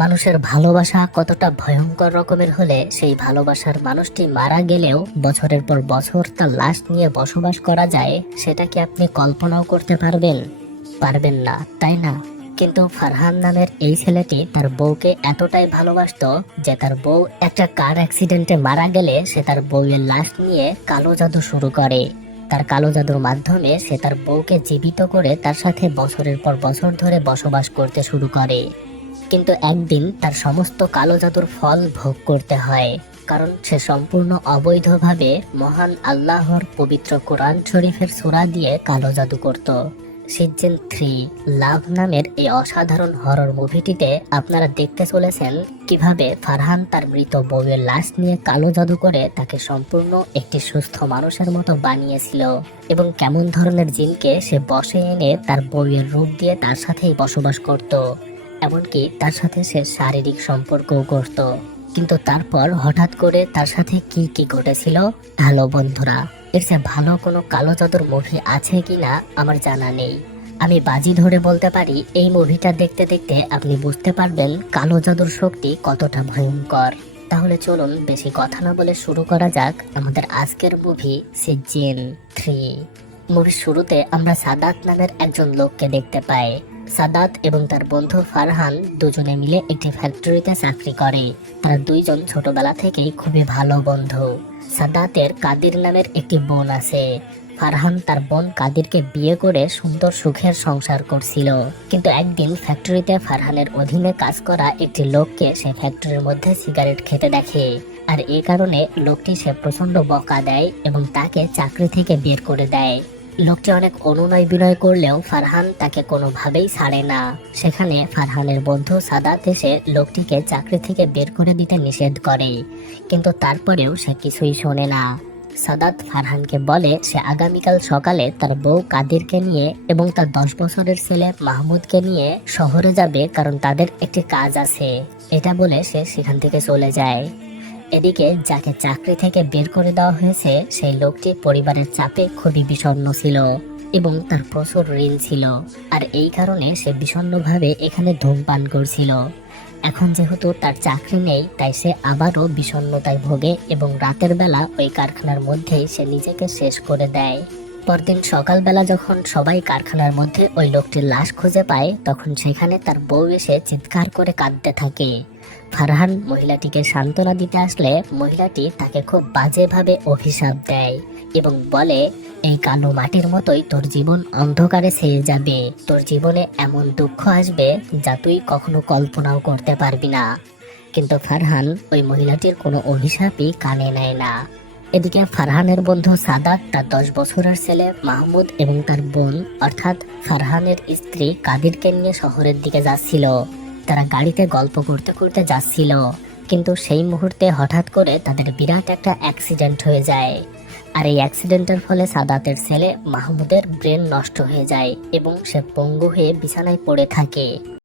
মানুষের ভালোবাসা কতটা ভয়ঙ্কর রকমের হলে সেই ভালোবাসার মানুষটি মারা গেলেও বছরের পর বছর তার লাশ নিয়ে বসবাস করা যায়, সেটা কি আপনি কল্পনাও করতে পারবেন? পারবেন না, তাই না? কিন্তু ফারহান নামের এই ছেলেটি তার বউকে এতটাই ভালোবাসতো যে তার বউ একটা কার অ্যাক্সিডেন্টে মারা গেলে সে তার বউয়ের লাশ নিয়ে কালো জাদু শুরু করে। তার কালো জাদুর মাধ্যমে সে তার বউকে জীবিত করে তার সাথে বছরের পর বছর ধরে বসবাস করতে শুরু করে। কিন্তু একদিন তার সমস্ত কালো জাদুর ফল ভোগ করতে হয়, কারণ সে সম্পূর্ণ অবৈধভাবে মহান আল্লাহর পবিত্র কোরআন শরীফের সূরা দিয়ে কালো জাদু করত। সিজন 3 লাভ নামের এই অসাধারণ হরর মুভিটিতে আপনারা দেখতে চলেছেন কিভাবে ফারহান তার মৃত বউয়ের লাশ নিয়ে কালো জাদু করে তাকে সম্পূর্ণ একটি সুস্থ মানুষের মতো বানিয়েছিল, এবং কেমন ধরনের জিনকে সে বশে এনে তার বউয়ের রূপ দিয়ে তার সাথেই বসবাস করত, এমনকি তার সাথে সে শারীরিক সম্পর্কও করত। কিন্তু তারপর হঠাৎ করে তার সাথে কি কি ঘটেছিল, হ্যালো বন্ধুরা, এর চেয়ে ভালো কোনো কালো জাদুর মুভি আছে কিনা আমার জানা নেই। আমি বাজি ধরে বলতে পারি এই মুভিটা দেখতে দেখতে আপনি বুঝতে পারবেন কালো জাদুর শক্তি কতটা ভয়ঙ্কর। তাহলে চলুন বেশি কথা না বলে শুরু করা যাক আমাদের আজকের মুভি সিজন 3। মুভির শুরুতে আমরা সাদাত নামের একজন লোককে দেখতে পাই। সাদাত এবং তার বন্ধু ফারহান দুজনে মিলে একটি ফ্যাক্টরিতে চাকরি করে। তারা দুইজন ছোটবেলা থেকেই খুবই ভালো বন্ধু। সাদাতের কাদির নামের একটি বোন আছে। ফারহান তার বোন কাদিরকে বিয়ে করে সুন্দর সুখের সংসার করছিল। কিন্তু একদিন ফ্যাক্টরিতে ফারহানের অধীনে কাজ করা একটি লোককে সে ফ্যাক্টরির মধ্যে সিগারেট খেতে দেখে, আর এই কারণে লোকটি সে প্রচন্ড বকা দেয় এবং তাকে চাকরি থেকে বের করে দেয়। লোকটি অনেক অনুনয় বিনয় করলেও ফারহান তাকে কোনোভাবেই ছাড়ে না। সেখানে ফারহানের বন্ধু সাদাত এসে লোকটিকে চাকরি থেকে বের করে দিতে নিষেধ করে, কিন্তু তারপরেও সে কিছুই শোনে না। সাদাত ফারহানকে বলে সে আগামীকাল সকালে তার বউ কাদিরকে নিয়ে এবং তার 10 বছরের ছেলে মাহমুদকে নিয়ে শহরে যাবে, কারণ তাদের একটি কাজ আছে। এটা বলে সে সেখান থেকে চলে যায়। এদিকে যাকে চাকরি থেকে বের করে দেওয়া হয়েছে সেই লোকটি পরিবারের চাপে খুবই বিষণ্ণ ছিল এবং তার প্রচুর ঋণ ছিল, আর এই কারণে সে বিষণ্ণভাবে এখানে ধূমপান করছিল। এখন যেহেতু তার চাকরি নেই, তাই সে আবারও বিষণ্ণতায় ভোগে এবং রাতের বেলা ওই কারখানার মধ্যেই সে নিজেকে শেষ করে দেয়। পরদিন সকালবেলা যখন সবাই কারখানার মধ্যে ওই লোকটির লাশ খুঁজে পায়, তখন সেখানে তার বউ এসে চিৎকার করে কাঁদতে থাকে। ফারহান মহিলাটিকে সান্ত্বনা দিতে আসলে মহিলাটি তাকে খুব বাজেভাবে অভিশাপ দেয় এবং বলে, এই কালো মাটির মতোই তোর জীবন অন্ধকারে ছেয়ে যাবে, তোর জীবনে এমন দুঃখ আসবে যা তুই কখনো কল্পনাও করতে পারবি না। কিন্তু ফারহান ওই মহিলাটির কোনো অভিশাপই কানে নেয় না। এদিকে ফারহানের বন্ধু সাদাত তার 10 বছরের ছেলে মাহমুদ এবং তার বোন অর্থাৎ ফারহানের স্ত্রী কাদিরকে নিয়ে শহরের দিকে যাচ্ছিল। তারা গাড়িতে গল্প করতে করতে যাচ্ছিল, কিন্তু সেই মুহূর্তে হঠাৎ করে তাদের বিরাট একটা অ্যাক্সিডেন্ট হয়ে যায়। আর এই অ্যাক্সিডেন্টের ফলে সাদাতের ছেলে মাহমুদের ব্রেন নষ্ট হয়ে যায় এবং সে পঙ্গু হয়ে বিছানায় পড়ে থাকে।